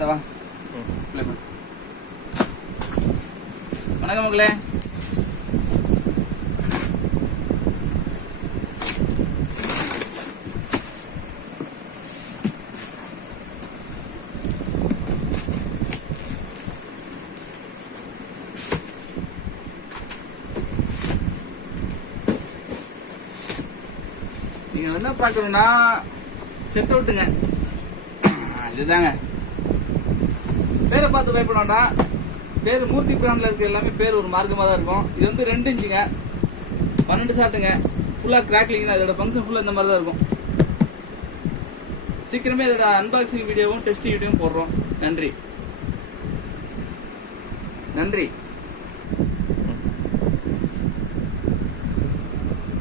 தவா வணக்கம் மக்களே. நீங்க என்ன பார்க்கணும்னா செட் அவுட்டுங்க, இதுதாங்க. பேரை பார்த்து பயப்பட வேண்டாம். பேர் மூர்த்தி பிராண்டில் இருக்க எல்லாமே பேர் ஒரு மார்க்கமாக தான் இருக்கும். இது வந்து 2 இன்ச்சுங்க, 12 ஷாட்டுங்க, ஃபுல்லாக கிராக்லிங் தான். இதோட ஃபங்க்ஷன் ஃபுல்லாக இந்த மாதிரி தான் இருக்கும். சீக்கிரமே இதோட அன்பாக்சிங் வீடியோவும் டெஸ்ட் வீடியோவும் போடுறோம். நன்றி.